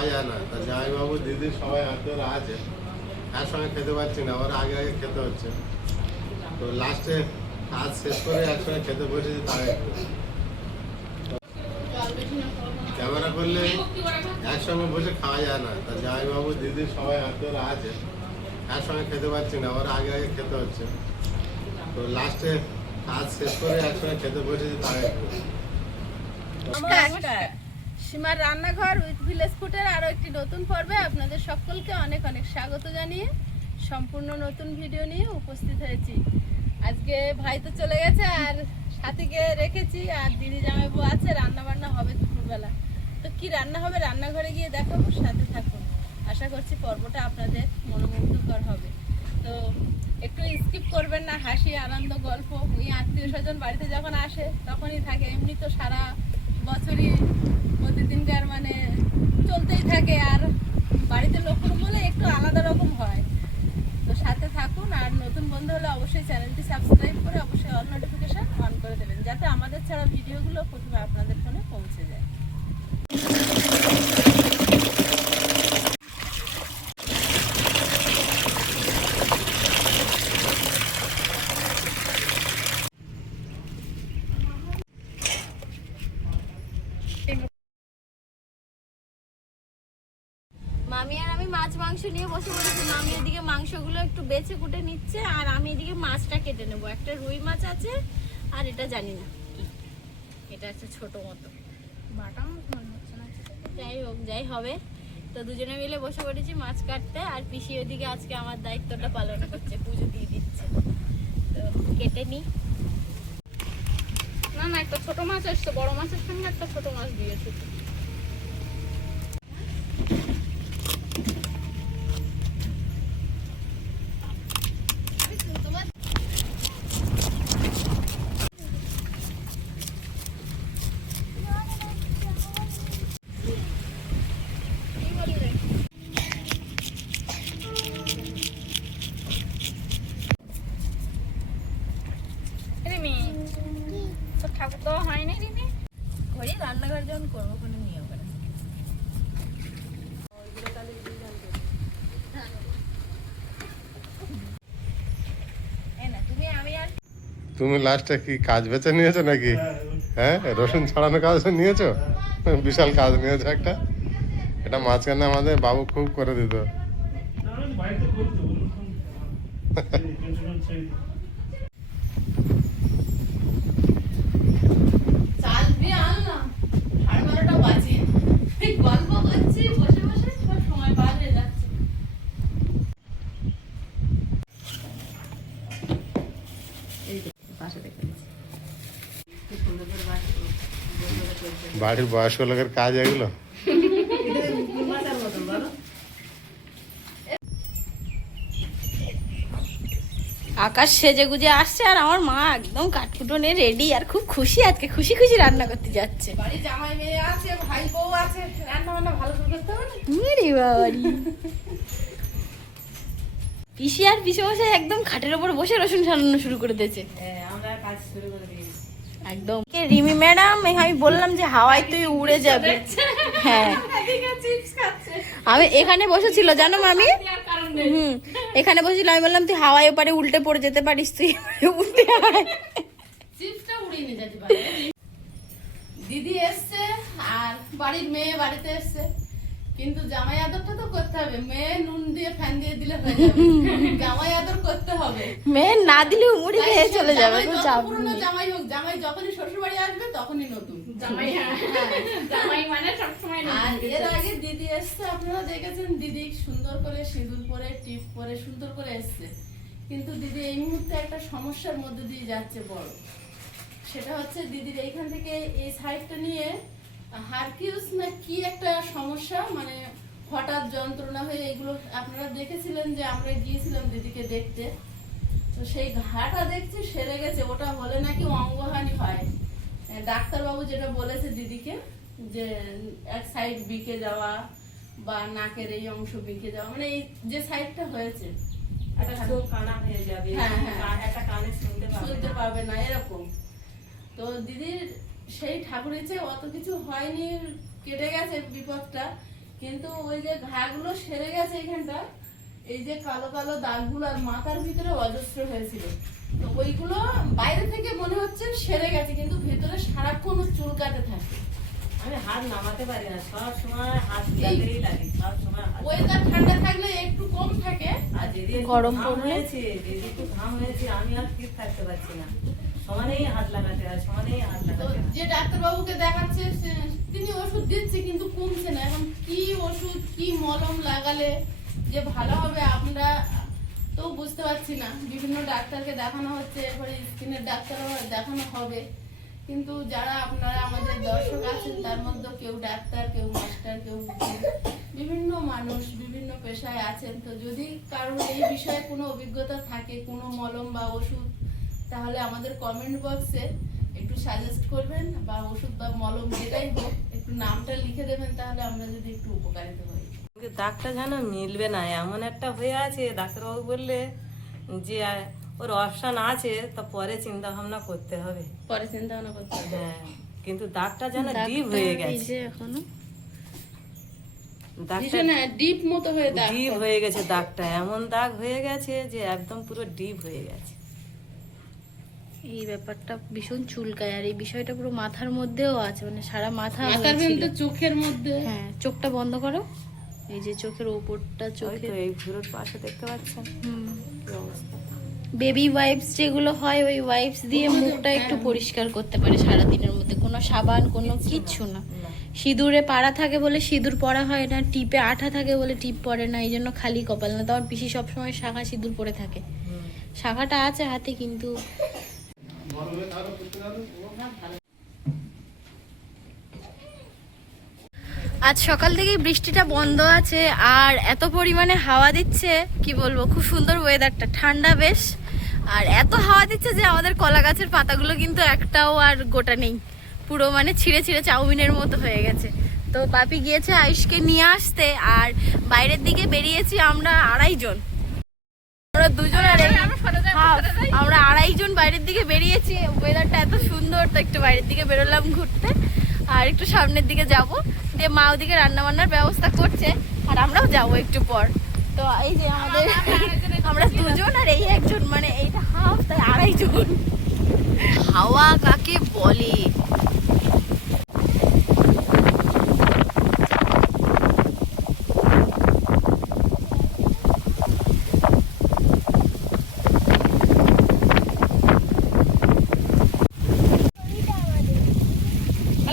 খাওয়া যায় না। তা জামাইবাবু দিদি সবাই আত্মীয়রা আছে, একসঙ্গে খেতে পারছি না, ওরা আগে আগে খেতে হচ্ছে। তো লাস্টে কাজ শেষ করে একসঙ্গে খেতে বসেছি। তার একটু ক্যামেরা করলে একসঙ্গে বসে খাওয়া যায় না। তা জামাইবাবু দিদি সবাই আত্মীয়রা আছে, একসঙ্গে খেতে পারছি না, ওরা আগে আগে খেতে হচ্ছে। তো লাস্টে কাজ শেষ করে একসঙ্গে খেতে বসেছি। তার একটু নমস্কার, সীমার রান্নাঘর উইথ ভিলেজ ফুডের আরো একটি নতুন পর্বে আপনাদের সকলকে অনেক অনেক স্বাগত জানিয়ে সম্পূর্ণ নতুন ভিডিও নিয়ে উপস্থিত হয়েছি। আজকে ভাই তো চলে গেছে আর সাথীকে রেখেছি, আর দিদি জামাইবু আছে। রান্না বান্না হবে দুপুরবেলা। তো কি রান্না হবে রান্নাঘরে গিয়ে দেখাবো, সাথে থাকুন। আশা করছি পর্বটা আপনাদের মনোমুগ্ধকর হবে। তো একটু স্কিপ করবেন না, হাসি আনন্দ গল্প। ওই আত্মীয় স্বজন বাড়িতে যখন আসে তখনই থাকে, এমনি তো সারা বছরই প্রতিদিনকার মানে চলতেই থাকে। আর বাড়িতে লোকজন বলে একটু আলাদা রকম হয়। তো সাথে থাকুন, আর নতুন বন্ধু হলে অবশ্যই চ্যানেলটি সাবস্ক্রাইব করে অবশ্যই অল নোটিফিকেশন অন করে দেবেন, যাতে আমাদের ছাড়া ভিডিওগুলো প্রথমে আপনাদের ফোনে পৌঁছে যায়। মামি আর আমি মাছ মাংস নিয়ে বসে পড়েছি। মামি এদিকে মাংসগুলো একটু বেছে কুটে নিচ্ছে, আর আমি এদিকে মাছটা কেটে নেবো। একটা রুই মাছ আছে, আর এটা জানি না কি, এটা আছে ছোট মতো বাটা মাছ মনে হচ্ছে না। যাই হোক, যাই হবে। তো দুজনে মিলে বসে পড়েছি মাছ কাটতে, আর পিসি ওদিকে আজকে আমার দায়িত্বটা পালন করছে, পুজো দিয়ে দিচ্ছে। তো কেটে নি। না না, একটা ছোট মাছ আসছে, বড় মাছের সঙ্গে একটা ছোট মাছ দিয়েছে। ঠাকুর দেওয়া হয়নি দিদি, ঘরে রান্নাঘর যখন করবো কোনো নিয়ে করে। তুমি লাস্টে কি কাজ বেছে নিয়েছো নাকি? হ্যাঁ, রসুন ছাড়ানো কাজ নিয়েছো, বিশাল কাজ নিয়েছো একটা। এটা মাঝখানে আমাদের বাবু খুব করে দিত। বাড়ির বয়স্ক লোকের কাজ এগুলো। আকাশ সেজে গুজে আসছে, আর আমার মা একদম কাঠকুটনে রেডি, আর খুব খুশি। আজকে খুশি খুশি রান্না করতে যাচ্ছে। বাড়ির জামাই মেয়ে আছে, ভাই বউ আছে, রান্না বান্না ভালো করে করতে হবে না। পিসি আর পিসে বসে একদম খাটের উপর বসে রসুন ছাড়ানো শুরু করে দিয়েছে। আমরা কাজ শুরু করে দিয়েছি একদম। রিমি ম্যাডাম, আমি বললাম যে হাওয়ায় তুই উড়ে যাবে। হ্যাঁ, আমি এখানে বসেছিল জানো মামি। এখানে বসেছিল, আমি বললাম তুই হাওয়ায় ওপারে উল্টে পড়ে যেতে পারিস, তুই উঠতে আয়। দিদি এসছে আর বাড়ির মেয়ে বাড়িতে এসছে, কিন্তু জামাই আদরটা তো করতে হবে। মেয়ে নুন দিয়ে ফ্যান দিয়ে দিলে হয়ে যাবে, জামাই আদর করতে হবে। মেয়ে না দিলে উমড়ি খেয়ে চলে যাবে। পুরনো জামাই হোক, জামাই যখনই শ্বশুর বাড়ি আসবে তখনই নতুন জামাই। জামাই মানে সবসময়। আর এর আগে দিদি এসছে, আপনারা দেখেছেন, দিদি সুন্দর করে সিঁদুর পরে টিপ পরে সুন্দর করে এসছে। কিন্তু দিদি এই মুহূর্তে একটা সমস্যার মধ্যে দিয়ে যাচ্ছে বড়। সেটা হচ্ছে দিদির এইখান থেকে এই সাইডটা নিয়ে হারকিউস না কি একটা সমস্যা, মানে হঠাৎ যন্ত্রণা হয়ে এগুলো আপনারা দেখেছিলেন যে আমরা গিয়েছিলাম দিদিকে দেখতে। তো সেই ঘাটা দেখছি সেরে গেছে, ওটা হলে নাকি অঙ্গহানি হয়। ডাক্তারবাবু যেটা বলেছে দিদিকে, যে এক সাইড বিকে যাওয়া বা নাকের এই অংশ বিকে যাওয়া, মানে এই যে সাইডটা হয়েছে কানা হয়ে যাবে। হ্যাঁ, একটা কানে শুনতে পাবে না এরকম। তো দিদির সেই ঠাকুরের চেয়ে অত কিছু হয়নি, কেটে গেছে বিপদটা, কিন্তু ওই যে ঘাগুলো সেরে গেছে এখানটা, এই যে কালো কালো দাগগুলো আর মাথার ভিতরে অজস্র হয়েছিল, তো ওইগুলো বাইরে থেকে মনে হচ্ছে সেরে গেছে, কিন্তু ভিতরে সারাক্ষণ চুলকাতে থাকে। আমি হাত নামাতে পারি না, সব সময় হাত লাগাতেই লাগে, সব সময় হাত। ওয়েদার ঠান্ডা থাকলে একটু কম থাকে, আর যদি একটু গরম ঘাম পড়লে? হয়েছে, যদি একটু ঘাম হয়েছে, আমি আর ঠিক থাকতে পারছি না, সমানেই হাত লাগাতে হয়, সমানেই হাত তো লাগাতে হয়। যে ডাক্তারবাবুকে দেখাচ্ছে তিনি ওষুধ দিচ্ছে কিন্তু কমছে না। এখন কি ওষুধ কি মলম লাগালে যে ভালো হবে আমরা তো বুঝতে পারছি না। বিভিন্ন ডাক্তারকে দেখানো হচ্ছে, এরপরে স্কিনের ডাক্তারও দেখানো হবে, কিন্তু যারা আপনারা আমাদের দর্শক আছেন তার মধ্যে কেউ ডাক্তার, কেউ মাস্টার, কেউ উকিল, বিভিন্ন মানুষ বিভিন্ন পেশায় আছেন। তো যদি কারোর এই বিষয়ে কোনো অভিজ্ঞতা থাকে, কোনো মলম বা ওষুধ, তাহলে আমাদের কমেন্ট বক্সে একটু সাজেস্ট করবেন, বা ওষুধ বা মলম যেটাই হোক একটু নামটা লিখে দেবেন, তাহলে আমরা যদি একটু উপকারিত হই। কিন্তু দাগটা যেন মিলবে না, এমন একটা হয়ে আছে। ডাক্তারবাবু বললে যে ওর অপশন আছে, তা পরে চিন্তা ভাবনা করতে হবে। পরে চিন্তা ভাবনা করতে হবে। হ্যাঁ, কিন্তু দাগটা যেন ডিপ হয়ে এই গেছে, যে এখনো দাগটা ভীষণ ডিপ মতো হয়ে দাগ ডিপ হয়ে গেছে, দাগটা এমন দাগ হয়ে গেছে যে একদম পুরো ডিপ হয়ে গেছে। এই ব্যাপারটা ভীষণ চুলকায়, আর এই বিষয়টা পুরো মাথার মধ্যেও আছে, মানে সারা মাথা মাথার হয়েছিল। মধ্যে চোখের মধ্যে। হ্যাঁ, চোখটা বন্ধ করো, এই যে চোখের ওপরটা, ওই চোখে তো এই ভুরোর পাশে দেখতে পাচ্ছেন কি অবস্থা। বেবি ওয়াইপস যেগুলো হয়, ওই ওয়াইপস দিয়ে মুখটা একটু পরিষ্কার করতে পারে সারাদিনের মধ্যে, কোনো সাবান কোনো কিচ্ছু না। সিঁদুরে পাড়া থাকে বলে সিঁদুর পরা হয় না, টিপে আঠা থাকে বলে টিপ পরে না, এই জন্য খালি কপাল। না তো আমার পিসি সবসময় শাখা সিঁদুর পরে থাকে, শাখাটা আছে হাতে কিন্তু। আজ সকাল থেকেই বৃষ্টিটা বন্ধ আছে, আর এত পরিমাণে হাওয়া দিচ্ছে কি বলবো, খুব সুন্দর ওয়েদারটা, ঠান্ডা বেশ। আর এত হাওয়া দিচ্ছে যে আমাদের কলা গাছের পাতাগুলো কিন্তু একটাও আর গোটা নেই, পুরো মানে ছিঁড়ে ছিঁড়ে চাউমিনের মতো হয়ে গেছে। তো বাপি গিয়েছে আয়ুষকে নিয়ে আসতে, আর বাইরের দিকে বেরিয়েছি আমরা 2.5 জন, আমরা 2 জন আর আমরা 2.5 জন বাইরের দিকে বেরিয়েছি। ওয়েদারটা এত সুন্দর, তো একটু বাইরের দিকে বেরোলাম ঘুরতে, আর একটু সামনের দিকে যাব, দিয়ে মা ওদিকে রান্না বান্নার ব্যবস্থা করছে, আর আমরাও যাবো একটু পর। তো এই যে আমাদের আমরা 2 জন আর এই 1 জন, মানে এইটা হাফ, তাই 2.5 জন। হাওয়া কাকে বলে?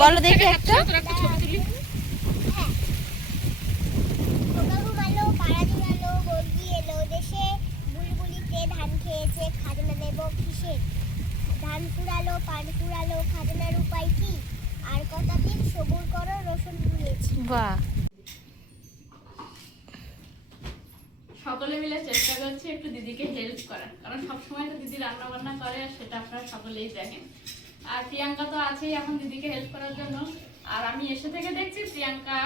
বলো দেখি একটা। খোকা ঘুমালো, পাড়া ঝুলালো, বর্গি এলো দেশে, বুলবুলিতে ধান খেয়েছে, খাজনা দেব কিসে? ধান কুড়ালো, পান কুড়ালো, খাজনার উপায় কি? আর কথা দিন সবুর করো, রসুন ভুলেছি। বাহ, সকলে মিলে চেষ্টা করছি একটু দিদিকে হেল্প করার, কারণ সবসময় তো দিদি রান্না বান্না করে, আর সেটা আপনারা সকলেই দেখেন। আর প্রিয়াঙ্কা তো আছেই এখন দিদিকে হেল্প করার জন্য, আর আমি এসে থেকে দেখছি প্রিয়াঙ্কা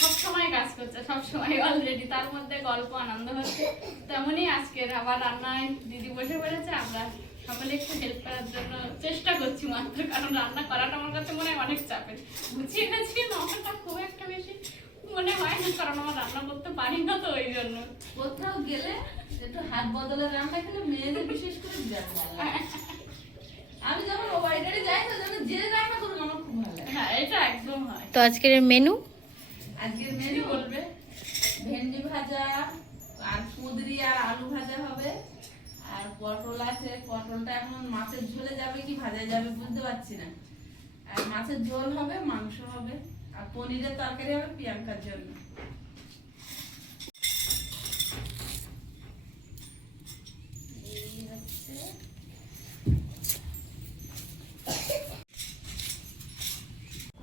সবসময় কাজ করছে, সবসময় অলরেডি, তার মধ্যে গল্প আনন্দ হচ্ছে। তেমনই আজকের আবার রান্নায় দিদি বসে পড়েছে, আমরা সকলে একটু হেল্প করার জন্য চেষ্টা করছি মাত্র, কারণ রান্না করাটা আমার কাছে মনে হয় অনেক চাপের। গুছিয়ে গেছি নটা খুব একটা বেশি মনে হয় না, কারণ আমার রান্না করতে পারি না, তো ওই জন্য কোথাও গেলে একটু হাত বদলে রান্না খেলে মেয়েদের বিশেষ করে বিরাট ভালো লাগে। আমি যখন ও বাড়িটারে যাই তো যেন যে রান্না করুন আমার খুব ভালো লাগে। হ্যাঁ, এটা একদম হয়। তো আজকের মেনু আজকের মেনু বলবে ভেন্ডি ভাজা আর কুঁদরি আর আলু ভাজা হবে, আর পটল আছে, পটলটা এখন মাছের ঝোলে যাবে কি ভাজায় যাবে বুঝতে পারছি না। আর মাছের ঝোল হবে, মাংস হবে, আর পনিরের তরকারি হবে প্রিয়াঙ্কার জন্য। এই হচ্ছে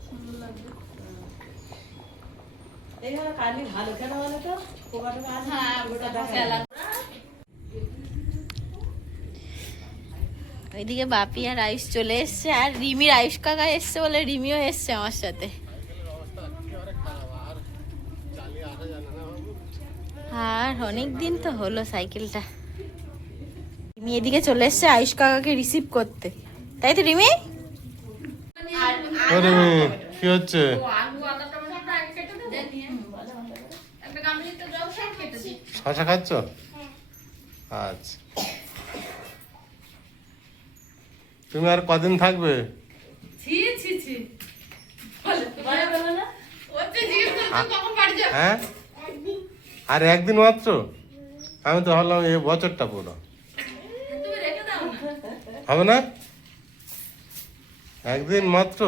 সুন্দর লাগবে। এইভাবে কাটলে ভালো, কেন বলো তো? পোকা টোকা আছে, হ্যাঁ, ওটা ওটা দেখা ফেলা। যায়। ওইদিকে বাপি আর আয়ুষ চলে এসছে, আর রিমির আয়ুষ কাকা এসছে বলে রিমিও এসছে আমার সাথে। আর অনেক দিন তো হলো সাইকেলটা। রিমি এদিকে চলে এসছে আয়ুষ কাকাকে রিসিভ করতে, তাই তো রিমি? কি হচ্ছে? আলু আদা টমেটোটা আগে কেটে দেবো। আমি তো যাও সব কেটেছি। শশা খাচ্ছ? আচ্ছা, তুমি আর কদিন থাকবে? ছি ছি ছি বলে না ওতে জিজ্ঞেস করতে কখন বাড়ি যাবে? হ্যাঁ, আর একদিন মাত্র? আমি তো ভাবলাম এই বছরটা পুরো। তুমি রেখে দাও না। হবে না? একদিন মাত্র?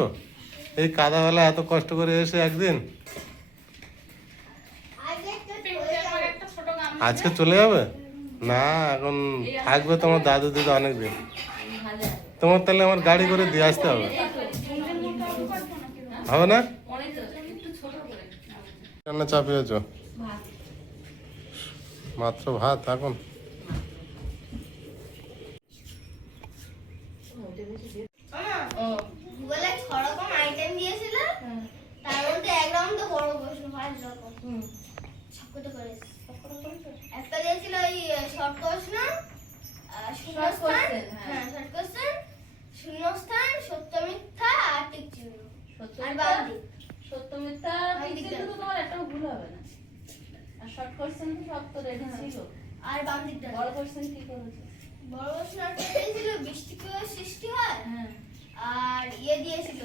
এই কাদাবেলা এত কষ্ট করে এসে একদিন? একটা ছোট গামলা আজকে চলে যাবে? না, এখন থাকবে তোমার দাদু দিদা অনেকদিন। তোমার তাহলে আমার গাড়ি করে দিয়ে আসতে হবে, হবে না? অনেক একটু ছোট করে। রান্না চাপিয়েছ? মাত্র ভাত এখন? বলে 6 রকম আইটেম দিয়েছিল, তার মধ্যে এক রাউন্ড বড় প্রশ্ন 5 রকম সবকটা করে একটা দিয়েছিল ওই শর্ট প্রশ্ন, শূন্যস্থান, হ্যাঁ শর্ট কোশ্চেন, শূন্যস্থান, সত্য মিথ্যা আর টিক চিহ্ন আর বাউন্ডি। সত্য মিথ্যা দিলে তো তোমার একটাও ভুল হবে না। আর শর্ট কোশ্চেন তো সব তো রেডি ছিল। আর বাম দিকটা বড় কোশ্চেন কি করেছে? বড় প্রশ্নটা দিয়েছিল বৃষ্টি কিভাবে সৃষ্টি হয়, হ্যাঁ আর দিয়েছিল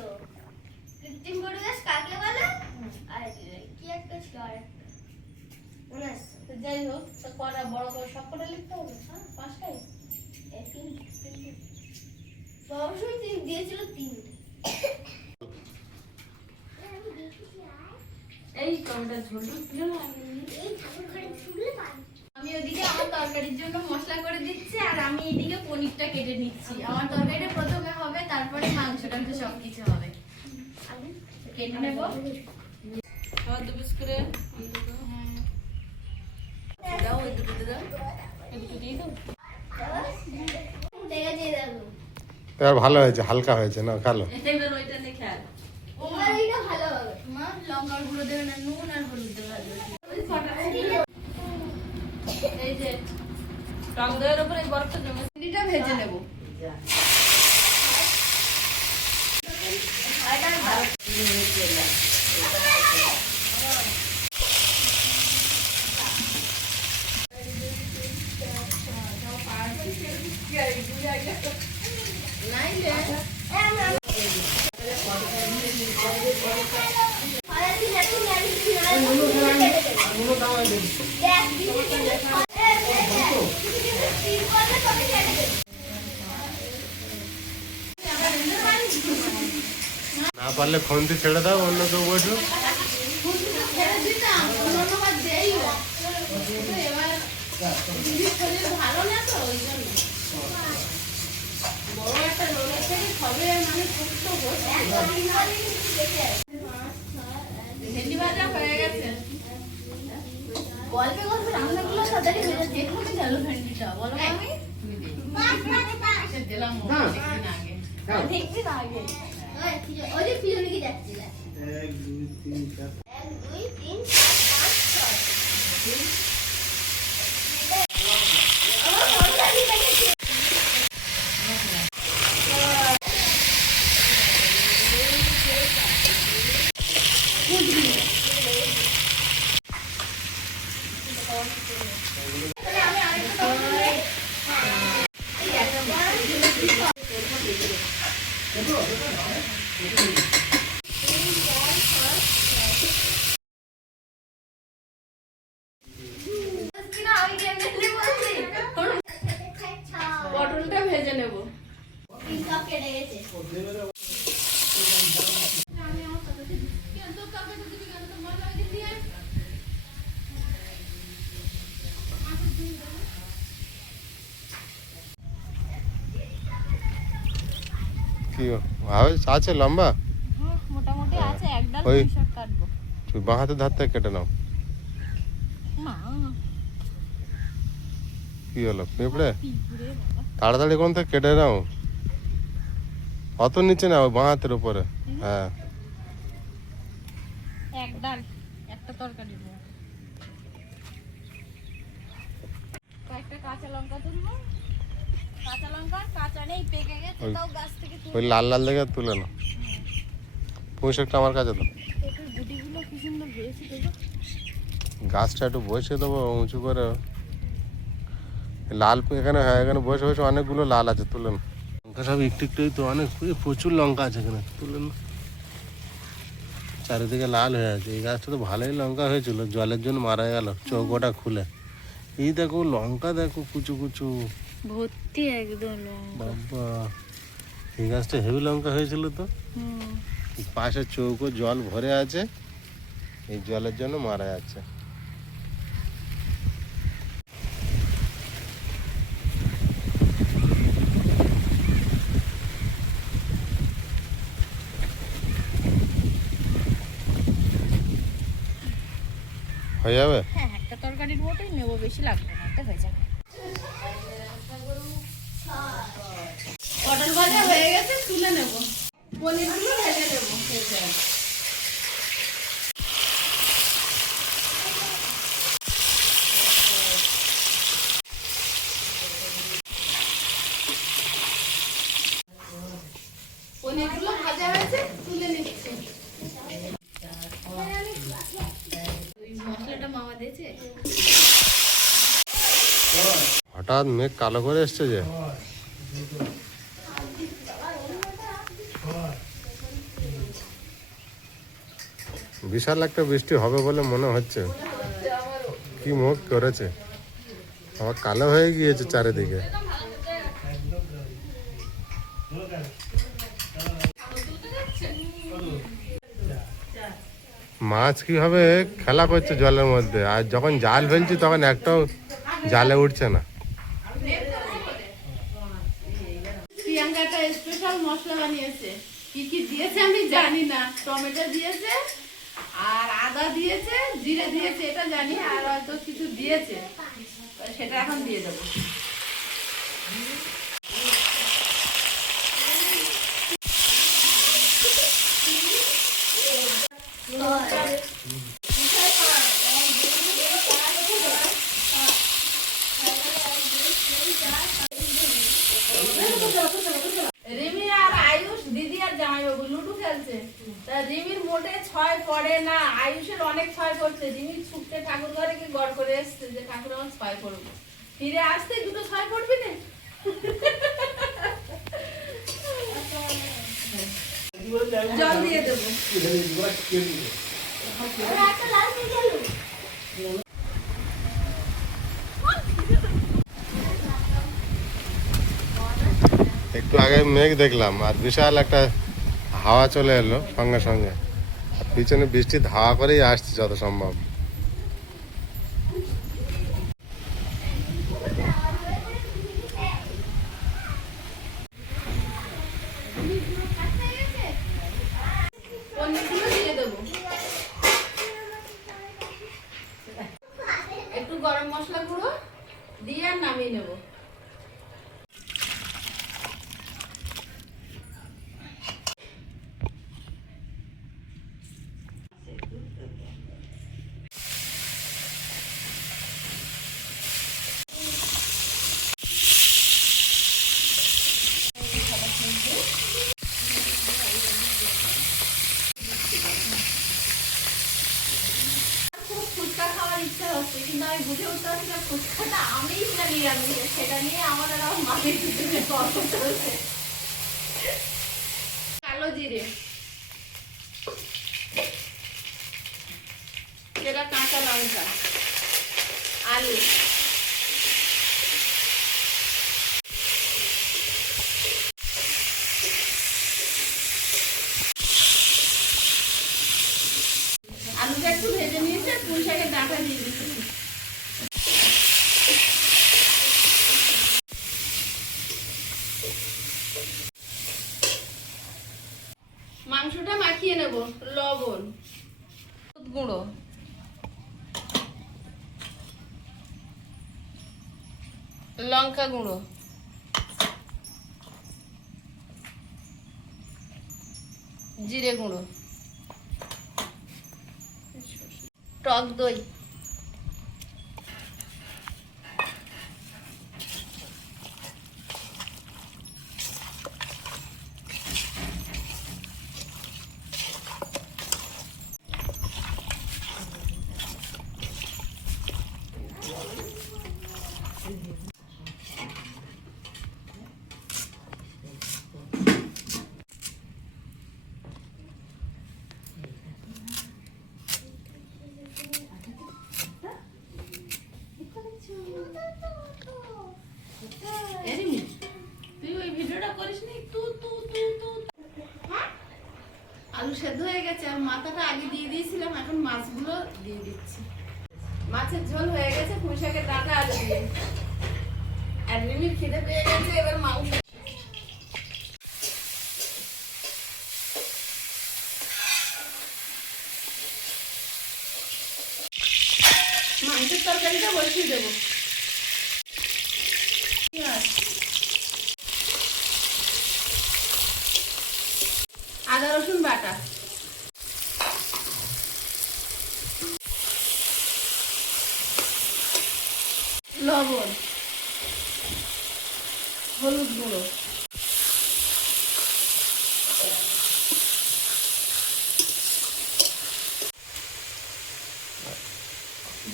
কৃত্রিম পরিবেশ কাকে বলে, আর কি একটা ছিল আর একটা মনে আছে। তো যাই হোক, তো কটা বড় করে সব কটা লিখতে হবে? হ্যাঁ, 5টাই। অবশ্যই দিয়েছিল 3টে। এই টমেটোর ঝোলটা দিও না। আমি ওদিকে আমার তরকারির জন্য মশলা করে দিচ্ছি আর আমি এদিকে পনিরটা কেটে নিচ্ছি। আমার তরকারিটা প্রথমে হবে, তারপরে মাংস টাংস সব কিছু হবে। কেটে নেব। আবার 2 পিস করে দাও, ওই দুটো দাও, এই দুটো দিয়ে দাও। দেখা যায় দেখো এবার ভালো হয়েছে, হালকা হয়েছে না? ভালো। এবার ওইটা দেখে আর তোমার এইটা ভালো হবে। মা লঙ্কার গুঁড়ো দেবে না, নুন আর হলুদ দেবে। এই যে টক দইয়ের উপর এই বরফটা জমে। চিনিটা ভেজে নেব। না পারলে খন্তি ছেড়ে দাও, অন্য কেউ বসো। ছেড়ে দিতাম, অন্যবার দেই না। কিন্তু এবার দিদির শরীর ভালো না তো, ওই জন্য বড় একটা রোলের থেকে সবে মানে সুস্থ বসে। ভেন্ডি ভাজা হয়ে গেছে। গল্পে গল্পে রান্নাগুলো তাড়াতাড়ি হয়ে যায়। দেখুন গেল ভেন্ডিটা, বলো আমি সে দিলাম একদিন আগে। দেখছি না আগে। ওই যে পিছনে কি যাচ্ছিল 1 2 3 4 1 2 3 4 5 6 পটলটা ভেজে নেব। 3 কাপ কেটে গেছে। কি আছে লম্বা? মোটামুটি আছে, এক ডাল ওই পুঁইশাক কাটবো। তুই বাঁ হাতে ধার থেকে কেটে নাও। মা কি হলো, পিঁপড়ে? পিঁপড়ে বাবা। তাড়াতাড়ি কোন থেকে কেটে নাও, অত নিচে না, ওই বাঁ হাতের উপরে। হ্যাঁ, এক ডাল একটা তরকারি দেবো। কয়েকটা কাঁচা লঙ্কা তুলবো। কাঁচা লঙ্কা কাঁচা নেই, পেকে গেছে, ওই- তাও গাছ থেকে তুলে। ওই লাল লাল দেখে তুলে নাও। পুঁই শাকটা আমার কাছে তো পেঁপের গুটিগুলো কি সুন্দর বেশি দেবো। গাছটা একটু বসে দেবো উঁচু করে। লাল এখানে, হ্যাঁ এখানে বসে বসে অনেকগুলো লাল আছে, তুলেন। লঙ্কা সব একটু একটুই তো, অনেক প্রচুর লঙ্কা আছে এখানে, তুলেন। চারিদিকে লাল হয়ে আছে। এই গাছটা তো ভালোই লঙ্কা হয়েছিল, জলের জন্য মারা গেল চৌকোটা খুলে। এই দেখো লঙ্কা, দেখো কুচু কুচু ভর্তি একদম। বাবা, এই গাছটা হেভি লঙ্কা হয়েছিল তো। পাশে চৌকো জল ভরে আছে, এই জলের জন্য মারা যাচ্ছে। হয়ে যাবে? হ্যাঁ, একটা তরকারির মোটেই নেবো, বেশি লাগবে না, এটা হয়ে যাবে। পটল ভাজা হয়ে গেছে, তুলে নেব। পনিরগুলো ভেজে নেবো। পনিরগুলো ভাজা হয়েছে, তুলে নিচ্ছি। মশলাটা মামা দিয়েছে। হঠাৎ মেঘ কালো করে এসছে যে। বিশাল একটা বৃষ্টি হবে বলে মনে হচ্ছে। কি মুখ করেছে, আবার কালো হয়ে গিয়েছে চারিদিকে। মাছ কিভাবে খেলা করছে জলের মধ্যে, আর যখন জাল ফেলছি তখন একটাও জালে উঠছে না। প্রিয়াঙ্কা একটা স্পেশাল মশলা বানিয়েছে। কি কি দিয়েছে আমি জানি না। টমেটো দিয়েছে, আর আদা দিয়েছে, জিরে দিয়েছে, এটা জানি, আর হয়তো কিছু দিয়েছে, সেটা এখন দিয়ে দেবো। রিমি আর আয়ুষ, দিদি আর জামাইবাবু লুডু খেলছে। তা রিমির মোটে 6 পড়ে না, আয়ুষের অনেক 6 পড়ছে। রিমি ছুটতে ঠাকুর ঘরে কি গড় করে এসছে যে ঠাকুর আমার 6 পড়বে। ফিরে আসতে দুটো 6 পড়বি না। জল দিয়ে দেবো। একটু আগে মেঘ দেখলাম, আর বিশাল একটা হাওয়া চলে এলো সঙ্গে সঙ্গে। আর পিছনে বৃষ্টি ধাওয়া করেই আসছে যত সম্ভব। পনিরগুলো দিয়ে দেবো। একটু গরম মশলা গুঁড়ো দিয়ে আর নামিয়ে নেবো। ফুচকা খাওয়ার ইচ্ছা হচ্ছে, কিন্তু আমি বুঝে উঠতে পারছি না ফুচকাটা আমিই না নিরামিষ, সেটা নিয়ে আমার আর আমার মাকে পিছনে গল্প চলছে। কালো জিরে, সেটা কাঁচা লঙ্কা, আলু, আলুটা একটু ভেজে নিয়েছে, পুঁই শাকের ডাঁটা দিয়ে দিচ্ছি। মাংসটা মাখিয়ে নেব। লবণ, হলুদ গুঁড়ো, লঙ্কা গুঁড়ো, জিরে গুঁড়ো, টক দই, এরিমি, তুই ওই ভিডিওটা করিসনি? তু তু তু তু। আলু সেদ্ধ হয়ে গেছে আর মাথাটা আগে দিয়ে দিয়েছিলাম, এখন মাছগুলো দিয়ে দিচ্ছি। মাছের ঝোল হয়ে গেছে পুঁই শাকের ডাঁটা আলু দিয়ে। আর রিমির খিদে পেয়ে গেছে, এবার মাংস। মাংসের তরকারিটা বসিয়ে দেবো। আদা রসুন বাটা, লবণ, হলুদ গুঁড়ো,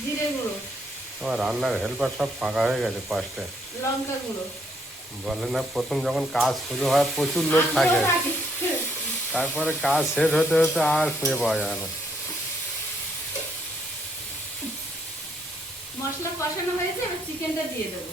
জিরে গুঁড়ো, আমার রান্নার হেল্পার সব ফাঁকা হয়ে গেছে পাঁচটা। লঙ্কা গুঁড়ো। বলে না প্রথম যখন কাজ শুরু হয় প্রচুর লোক থাকে, তারপরে কাজ শেষ হতে হতে আর খুঁজে পাওয়া যায় না। মশলা কষানো হয়েছে, এবার চিকেনটা দিয়ে দেবো।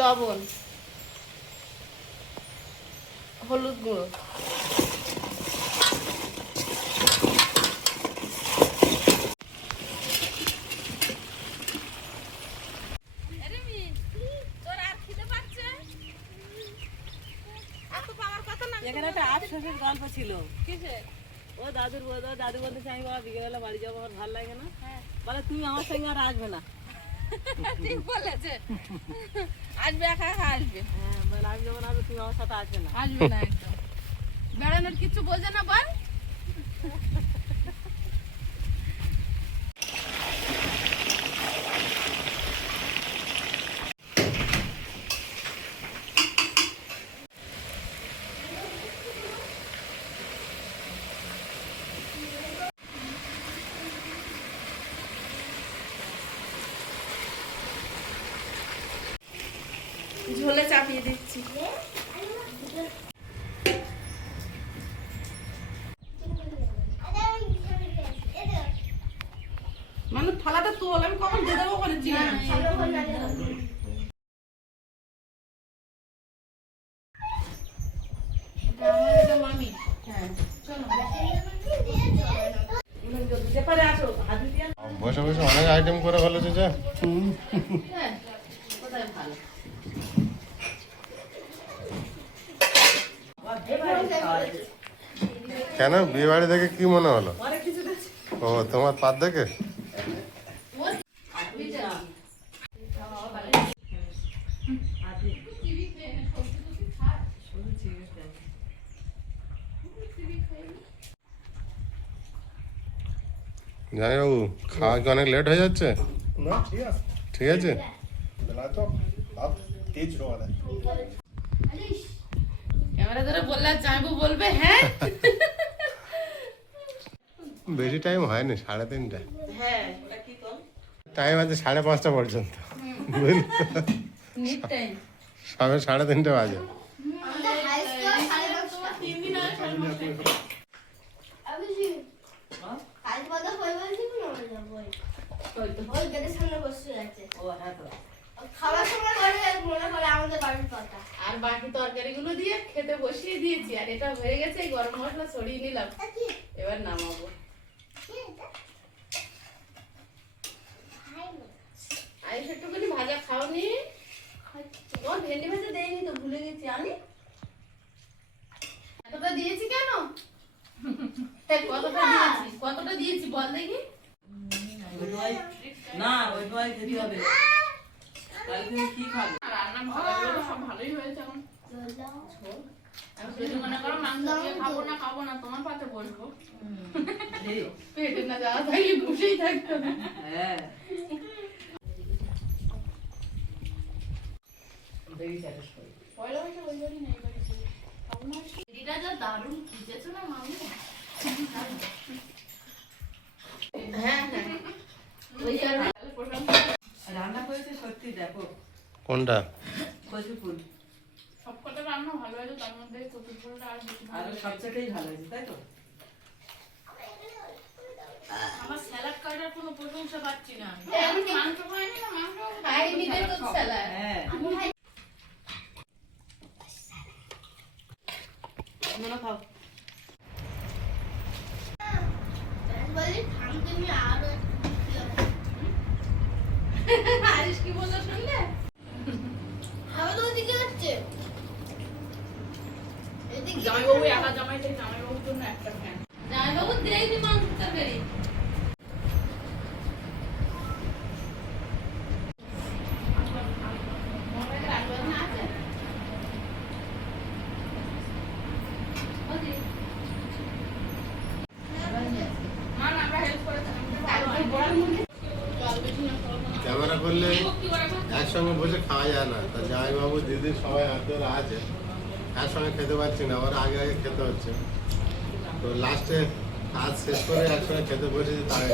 লবণ, হলুদ গুঁড়ো, এখানে একটা আফসোসের গল্প ছিল। ও দাদু বলতেছে আমি বাবা বিকেলবেলা বাড়ি যাবো, আমার ভালো লাগে না। বলে তুমি আমার সঙ্গে আর আসবে না। ঠিক বলেছে, আসবে একা একা আসবে। হ্যাঁ বলে আমি যখন আসবো তুমি আমার সাথে আসবে না। আসবে না একদম, বেড়ানোর কিছু বোঝে না বল। ঝোলে চাপিয়ে দিচ্ছি। মানে থালাটা তোল, আমি কখন দিয়ে দেবো করেছি। মামি, হ্যাঁ চলো যেপারে আসো। বসে বসে অনেক আইটেম করে ফেলেছে যে। হ্যাঁ কোথায় ভালো। কেন বিয়ে বাড়ি দেখে কি মনে হলো? ও তোমার পাত দেখে? জানি বাবু খাওয়া কি অনেক লেট হয়ে যাচ্ছে? না ঠিক আছে, ঠিক আছে। বেলা তো ভাত তেজ রোয়া দেয়। ক্যামেরা ধরে বললে আর জামাইবু বলবে হ্যাঁ। বেশি টাইম হয়নি, 3:30। হ্যাঁ ওটা কি কম টাইম আছে 5:30 পর্যন্ত, বুঝলি তো? Mid time. সবে 3:30 বাজে। ও হ্যাঁ তো খাওয়ার সময় মনে করে আমাদের বাড়ির কথা। আর বাকি তরকারিগুলো দিয়ে খেতে বসিয়ে দিয়েছি, আর এটা হয়ে গেছে। এই গরম মশলা ছড়িয়ে নিলাম, এবার নামাবো। আইস একটুখানি ভাজা খাওনি? তোমার ভেন্ডি ভাজা দেয়নি তো, ভুলে গেছি আমি। এতটা দিয়েছি কেন? কতটা দিয়েছি বল দেখি। না ওই দোয়াই খেতে হবে, তাহলে তুমি কি খাবে? রান্না ভালো সব ভালোই হয়েছে আমার। যদি মনে করো মাংস দিয়ে খাবো না তোমার পাতে বসবো পেটে না যাওয়া থাকলে বসেই থাকতো না। হ্যাঁ পয়লা বৈশাখ ওই বাড়ি নেই বাড়ি ছিল। দিদিটা যা দারুণ খুঁজেছো না মামি। হ্যাঁ হ্যাঁ ওই কারণে রান্না করেছে সত্যি দেখো কোনটা? কচু ফুল সবকটা রান্না ভালো হয়েছে, তার মধ্যে কচুর ফুলটা আর বেশি ভালো আরো লেগেছে। সবচেয়েই ভালো হয়েছে তাই তো। আমার স্যালাড কাটার কোনো প্রশংসা পাচ্ছি না আমি। এখন মাংস খাইনি না, মাংস খাইনি তো স্যালাড। হ্যাঁ তোমরা খাও। বলি থামতে নিয়ে আরো আরিশ কি বললো শুনলে? আবার তো ওদিকে হচ্ছে এদিকে জামাইবাবু একা জামাই চাই, জামাইবাবুর জন্য একটা ফ্যান। জামাইবাবু দেয়নি মাংস তরকারি। ক্যামেরা করলে একসঙ্গে বসে খাওয়া যায় না, তা জামাইবাবু দিদি সবাই হাত ধরে আছে, একসঙ্গে খেতে পারছি না, ওরা আগে আগে খেতে হচ্ছে। তো লাস্টে কাজ শেষ করে একসঙ্গে খেতে বসেছি তাই